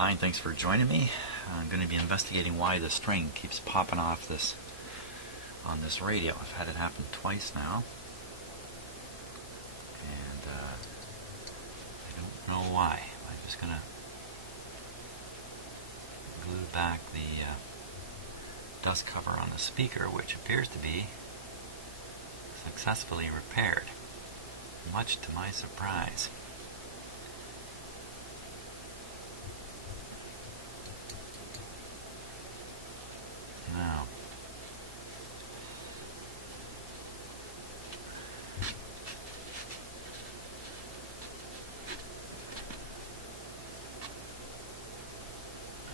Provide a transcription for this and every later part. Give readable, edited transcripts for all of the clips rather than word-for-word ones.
Hi, and thanks for joining me. I'm going to be investigating why the string keeps popping off this on this radio. I've had it happen twice now, and I don't know why. I'm just going to glue back the dust cover on the speaker, which appears to be successfully repaired, much to my surprise. Now,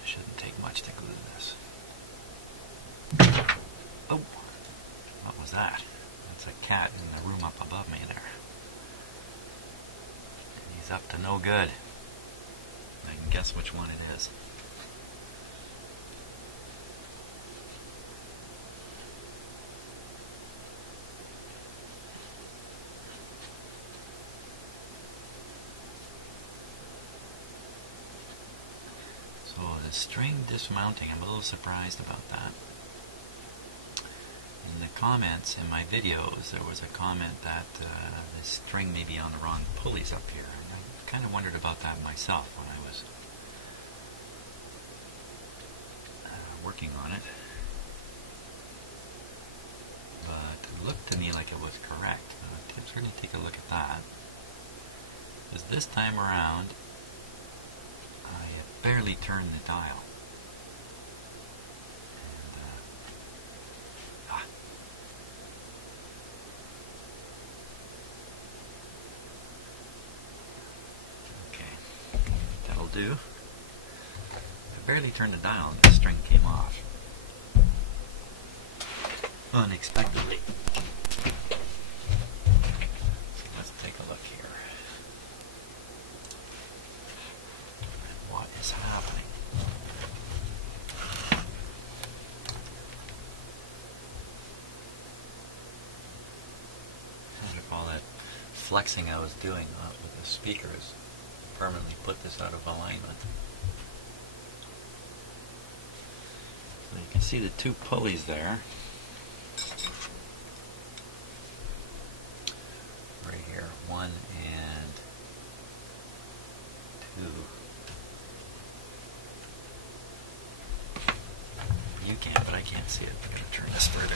it shouldn't take much to glue this. Oh, what was that? That's a cat in the room up above me there. And he's up to no good. I can guess which one it is. So the string dismounting, I'm a little surprised about that. In the comments in my videos, there was a comment that the string may be on the wrong pulleys up here. And I kind of wondered about that myself when I was working on it. But it looked to me like it was correct. Let's really take a look at that. Because this time around, I barely turned the dial. Okay, that'll do. I barely turned the dial and the string came off. Unexpectedly. So let's take a look here. What is happening? If all that flexing I was doing with the speakers permanently put this out of alignment. So you can see the two pulleys there. Right here, 1 and 2. You can, but I can't see it. I'm going to turn this further.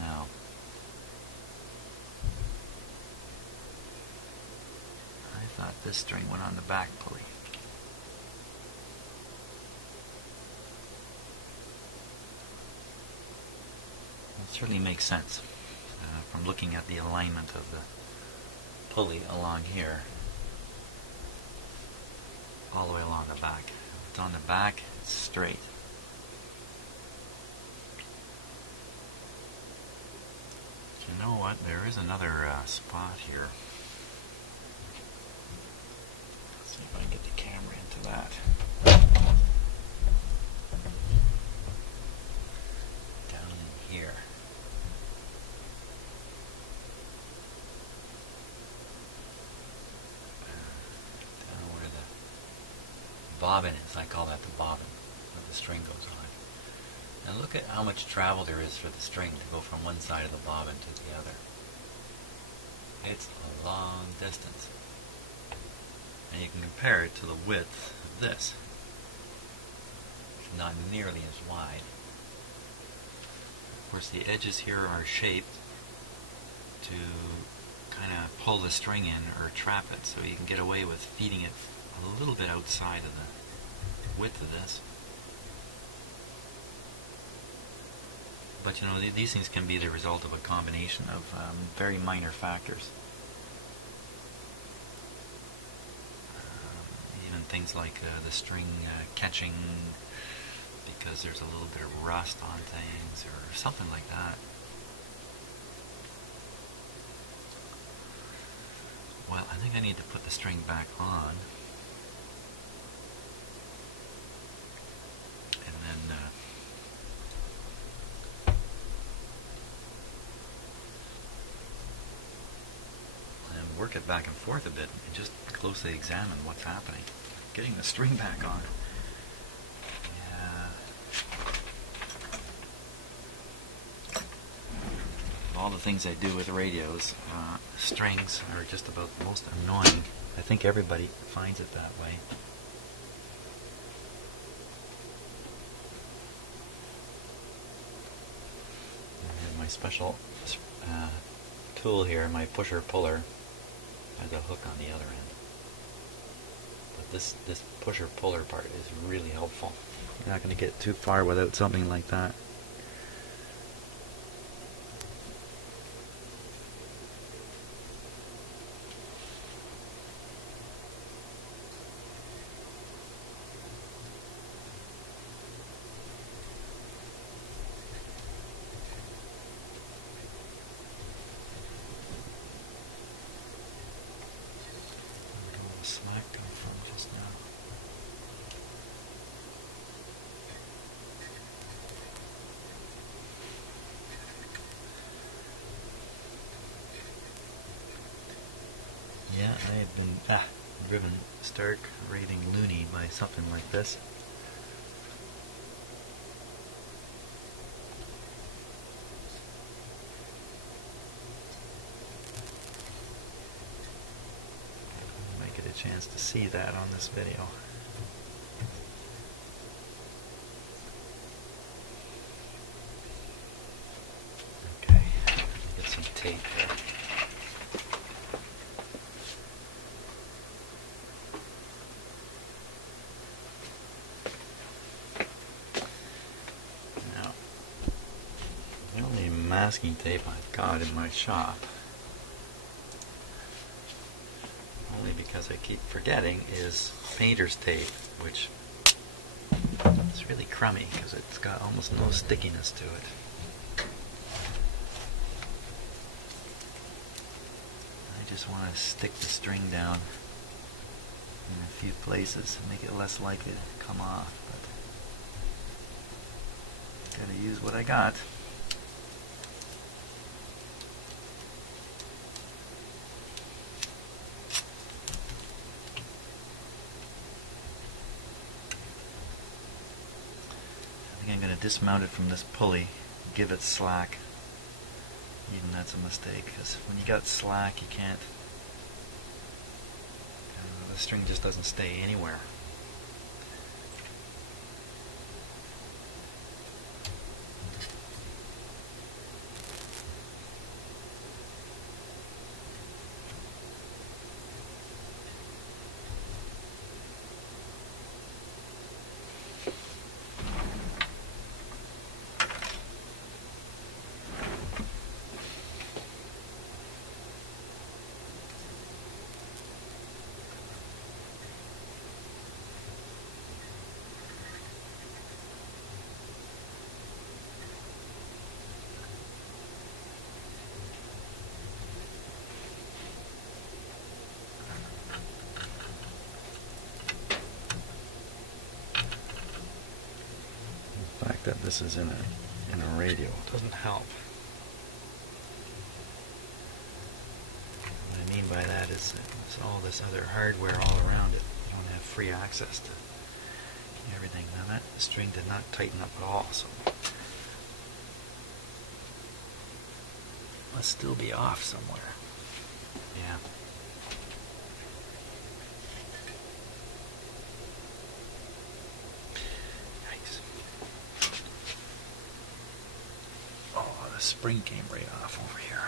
Now, I thought this string went on the back pulley. It certainly makes sense from looking at the alignment of the pulley along here, all the way along the back. If it's on the back, it's straight. But you know what? There is another spot here. Let's see if I can get the camera into that. Down in here. Bobbin is, I call that the bobbin where the string goes on. Now look at how much travel there is for the string to go from one side of the bobbin to the other. It's a long distance. And you can compare it to the width of this. It's not nearly as wide. Of course the edges here are shaped to kind of pull the string in or trap it, so you can get away with feeding it a little bit outside of the width of this. But you know, these things can be the result of a combination of very minor factors. Even things like the string catching because there's a little bit of rust on things or something like that. Well, I think I need to put the string back on. And then work it back and forth a bit and just closely examine what's happening. Getting the string back on. Yeah. Of all the things I do with radios, strings are just about the most annoying. I think everybody finds it that way. I have my special tool here, my pusher puller, has a hook on the other end. But this pusher puller part is really helpful. You're not going to get too far without something like that. Slack in front just now. Yeah, I have been driven stark raving loony by something like this. Chance to see that on this video. Okay, get some tape here. Now, the only masking tape I've got in my shop, because I keep forgetting, is painter's tape, which is really crummy because it's got almost no stickiness to it. I just want to stick the string down in a few places and make it less likely to come off, but gotta use what I got. I'm going to dismount it from this pulley, give it slack. Even that's a mistake, because when you got slack you can't, the string just doesn't stay anywhere. The fact that this is in a radio doesn't help. What I mean by that is there's all this other hardware all around it. You don't have free access to everything. Now that string did not tighten up at all, so it must still be off somewhere. Yeah. The spring came right off over here.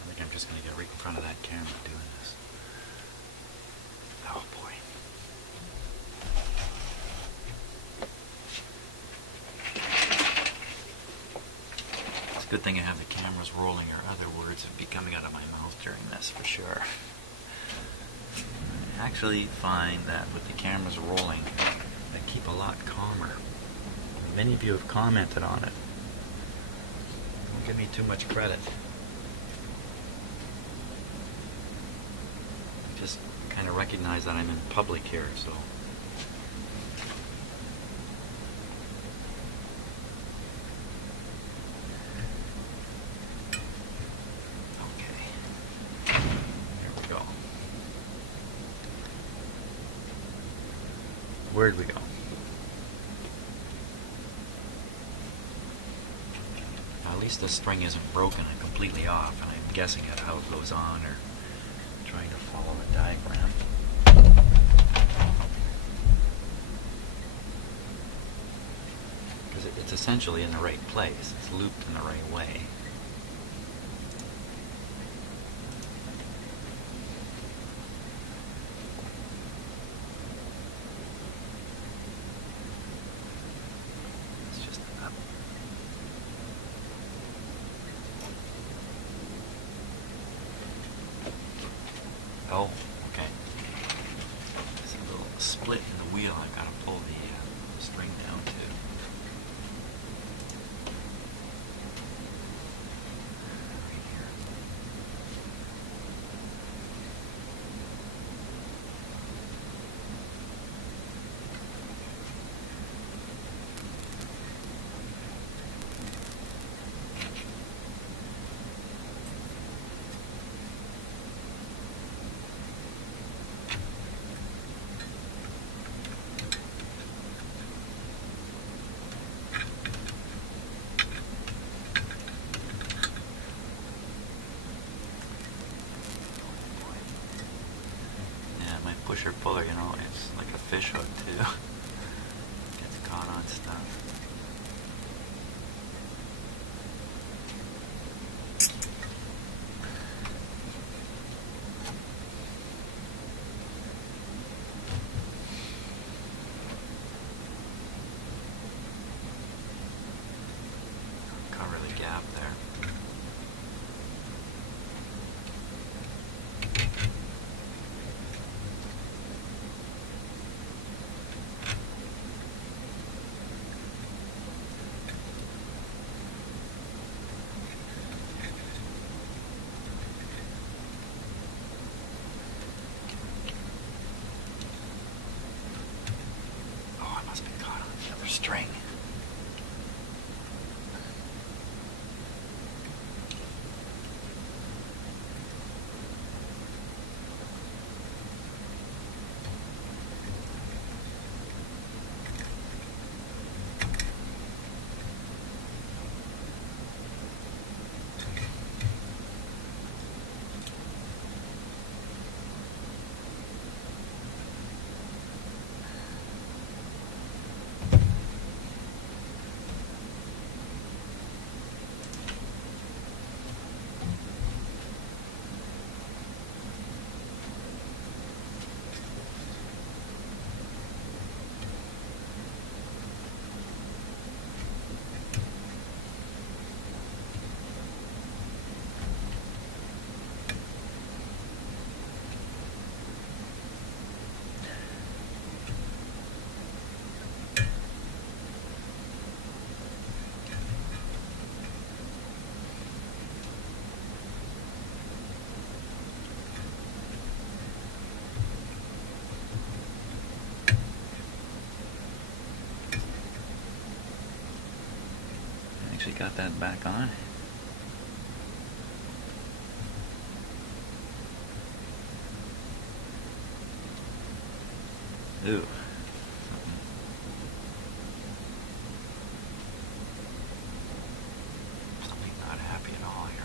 I think I'm just going to get right in front of that camera doing this. Oh boy. Good thing I have the cameras rolling, or other words would be coming out of my mouth during this for sure. I actually find that with the cameras rolling, I keep a lot calmer. Many of you have commented on it. Don't give me too much credit. Just kind of recognize that I'm in public here, so. Okay. There we go. Where'd we go? Now, at least the string isn't broken and completely off, and I'm guessing at how it goes on, or trying to follow the diagram. Because it's essentially in the right place. It's looped in the right way. It's just up. Oh, okay. There's a little split in the wheel. I've got to pull the string down to. Right here. Pusher puller, you know, it's like a fish hook too. Gets caught on stuff. Cover the gap there. String. Actually got that back on. Ooh. Something not happy at all here.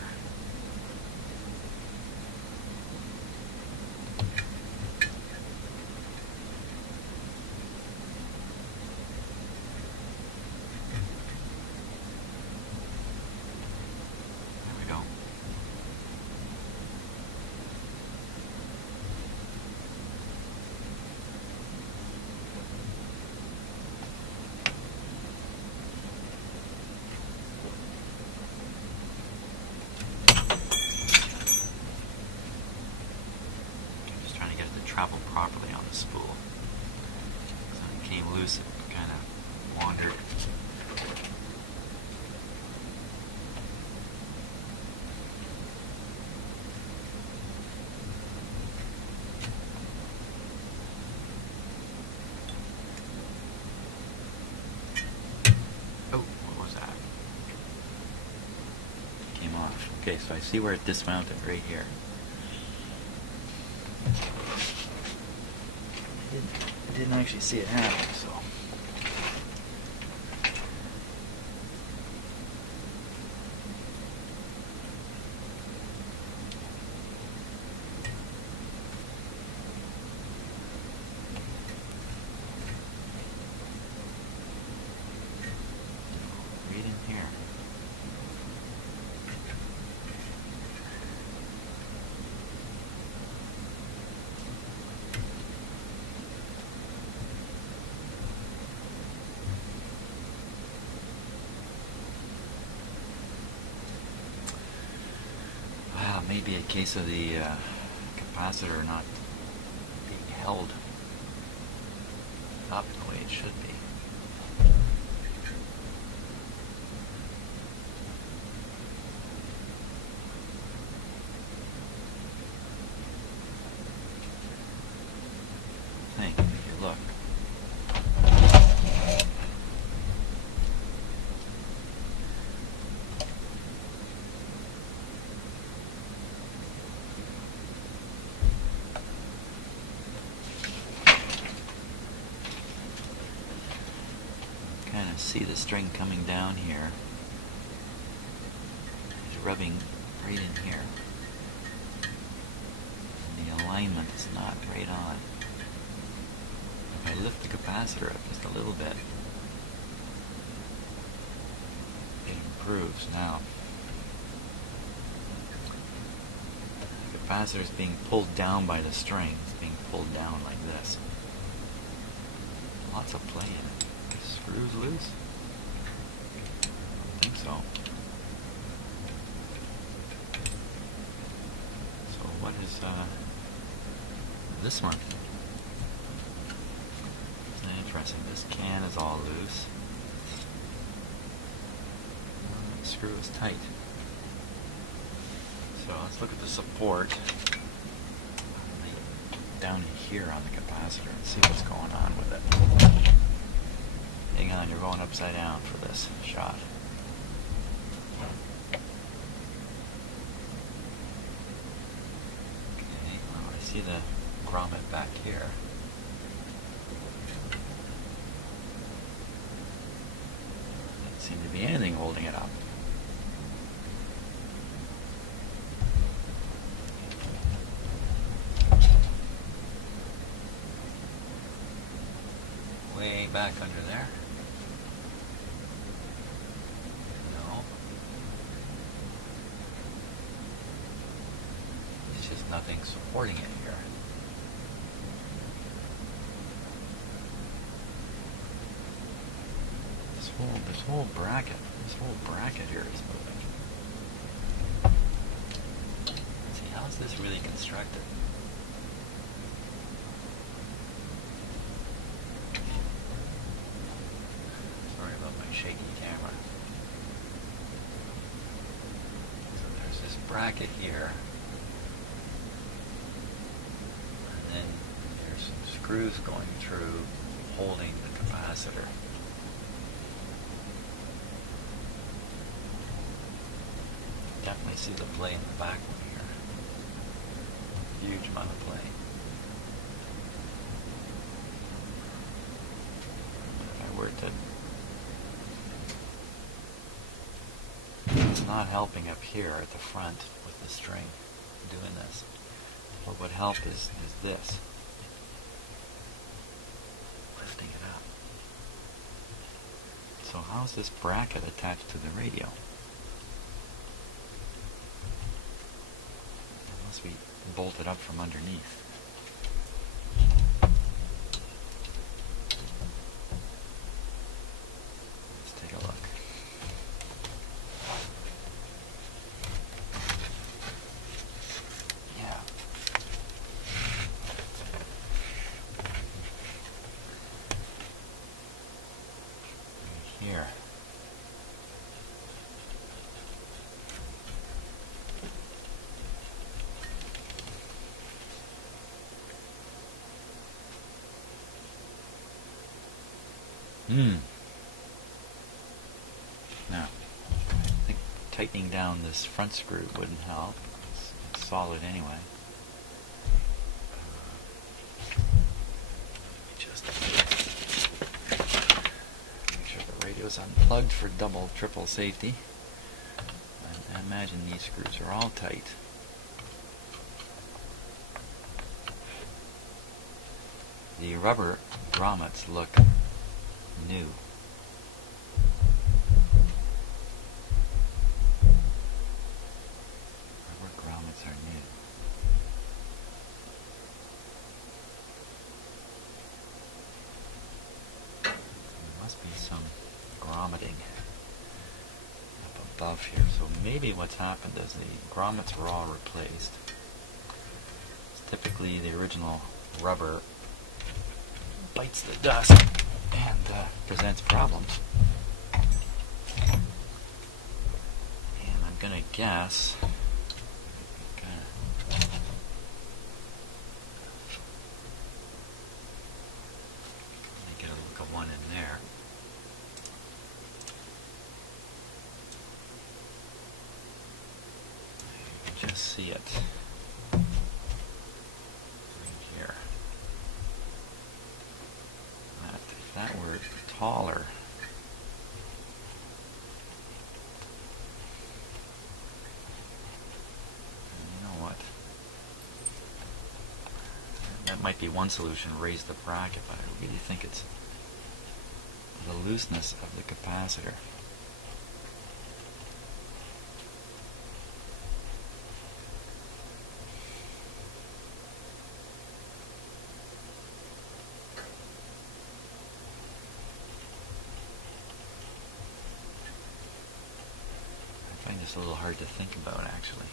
Travel properly on the spool. So it came loose, it kind of wandered. Okay, so I see where it dismounted right here. I didn't actually see it happen, so. Right in here. Maybe a case of the capacitor not being held up the way it should be. I think, if you look. Kind of see the string coming down here. It's rubbing right in here. And the alignment is not right on. If I lift the capacitor up just a little bit, it improves now. The capacitor is being pulled down by the string. It's being pulled down like this. Lots of play in it. Screws loose? I don't think so. So what is this one? Interesting. This can is all loose. The screw is tight. So let's look at the support down here on the capacitor and see what's going on with it. Hang on, you're going upside down for this shot. Okay, well, I see the grommet back here. Doesn't seem to be anything holding it up. Way back under there. Nothing supporting it here. This whole bracket here is moving. Let's see, how is this really constructed? Sorry about my shaky camera. So there's this bracket here. Screws going through, holding the capacitor. Definitely see the play in the back one here. Huge amount of play. If I were to... It's not helping up here at the front with the string doing this. What would help is this. It up. So how is this bracket attached to the radio? It must be bolted up from underneath. Let's take a look. Yeah. Here. Now, I think tightening down this front screw wouldn't help. It's solid anyway. Just make sure the radio's unplugged for double, triple safety. I imagine these screws are all tight. The rubber grommets look new. Rubber grommets are new. There must be some grommeting up above here. So maybe what's happened is the grommets were all replaced. It's typically the original rubber bites the dust and presents problems. And I'm gonna guess, get a look at one in there. You can just see it right here. If that were taller, you know what? That might be one solution, raise the bracket, but I really think it's the looseness of the capacitor. I find this a little hard to think about, actually.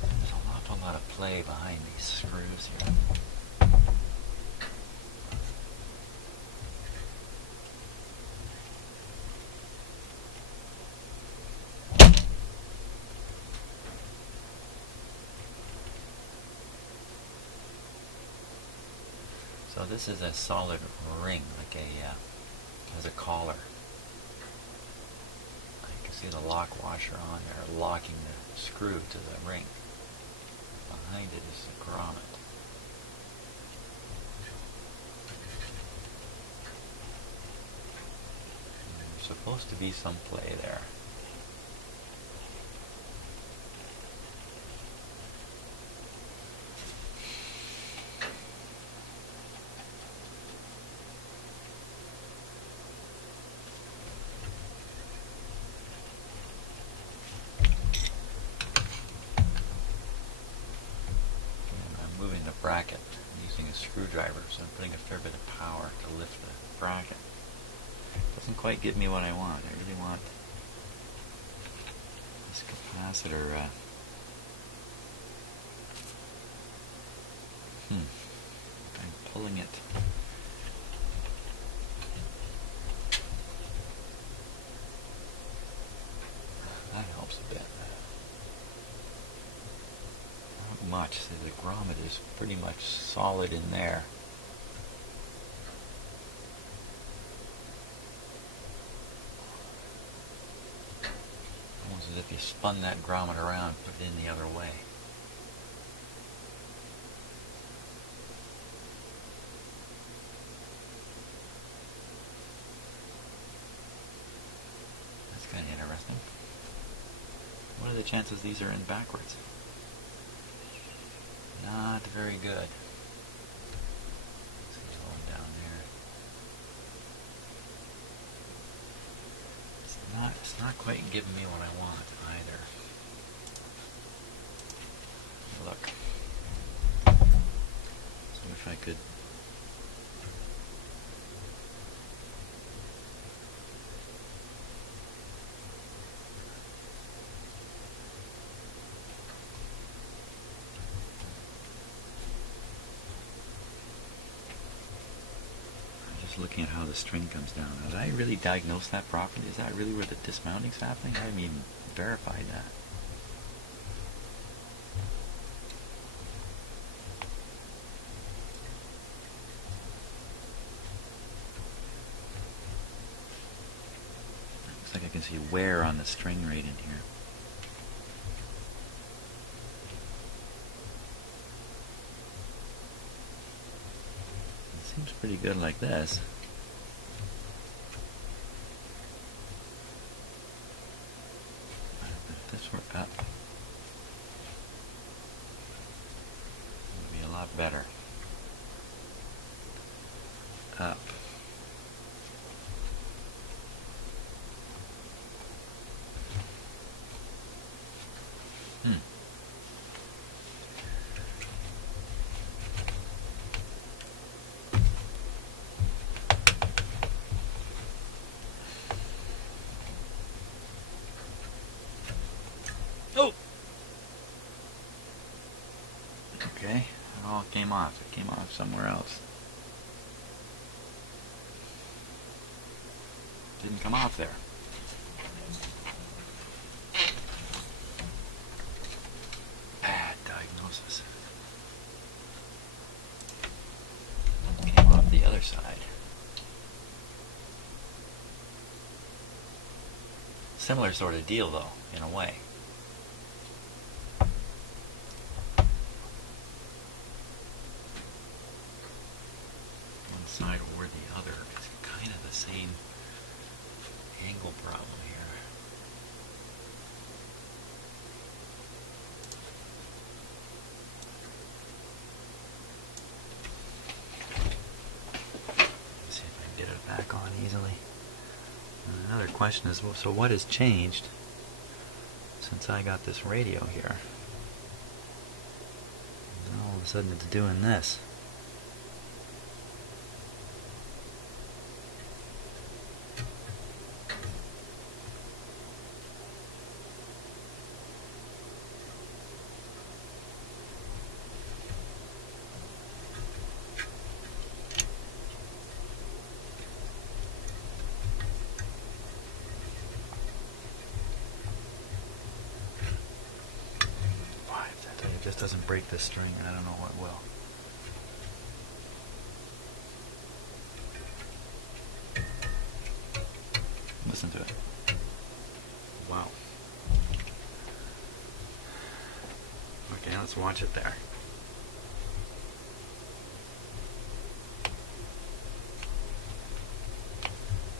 There's an awful lot of play behind these screws here. So this is a solid ring, like has a collar. You can see the lock washer on there, locking the screw to the ring. Behind it is the grommet. There's supposed to be some play there. Bracket using a screwdriver, so I'm putting a fair bit of power to lift the bracket. Doesn't quite give me what I want. I really want this capacitor. I'm pulling it. That helps a bit. Much. So the grommet is pretty much solid in there. Almost as if you spun that grommet around, put it in the other way. That's kind of interesting. What are the chances these are in backwards? Not very good. It's going down there. It's not quite giving me what I want either. Look. So if I could looking at how the string comes down. Did I really diagnose that properly? Is that really where the dismounting's happening? I haven't even verified that. Looks like I can see wear on the string right in here. It seems pretty good like this. If this were up, it would be a lot better. Up. Oh! Okay, it all came off. It came off somewhere else. Didn't come off there. Bad diagnosis. Came off the other side. Similar sort of deal though, in a way. One side or the other is kind of the same angle problem here. Let's see if I can get it back on easily. And another question is, well, so what has changed since I got this radio here? And all of a sudden it's doing this. It just doesn't break this string, and I don't know what will. Listen to it. Wow. Okay, let's watch it there.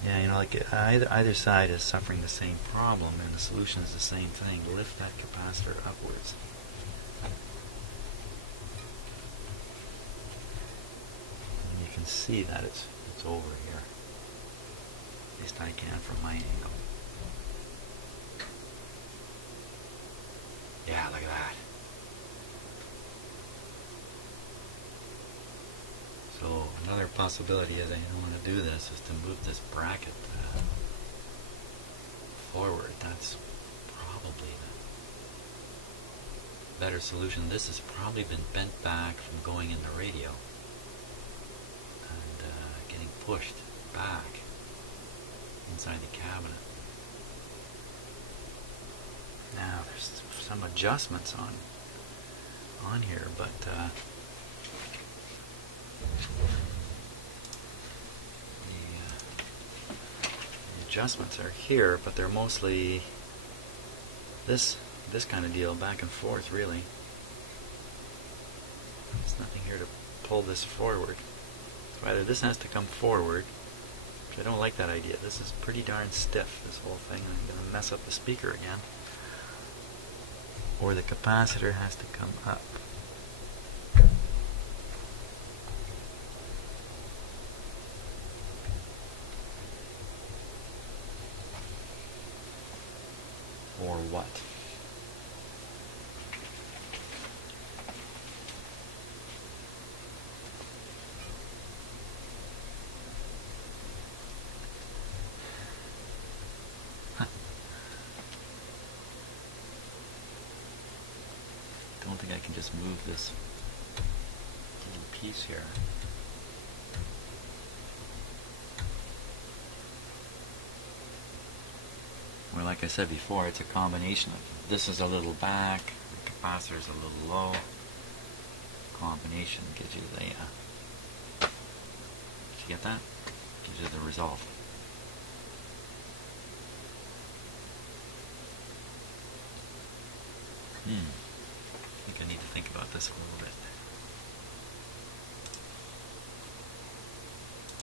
Yeah, you know, like either side is suffering the same problem, and the solution is the same thing. Lift that capacitor upwards. And you can see that it's over here. At least I can from my angle. Yeah, look at that. So another possibility is I don't want to do this is to move this bracket forward. That's probably the better solution. This has probably been bent back from going in the radio and getting pushed back inside the cabinet. Now there's some adjustments on here, but the adjustments are here, but they're mostly this kind of deal, back and forth, really. There's nothing here to pull this forward. So either this has to come forward, which I don't like that idea. This is pretty darn stiff, this whole thing. I'm going to mess up the speaker again. Or the capacitor has to come up. Or what? Don't think I can just move this little piece here. Well, like I said before, it's a combination of this is a little back, the capacitor is a little low. Combination gives you the. Did you get that? Gives you the result. I think I need to think about this a little bit.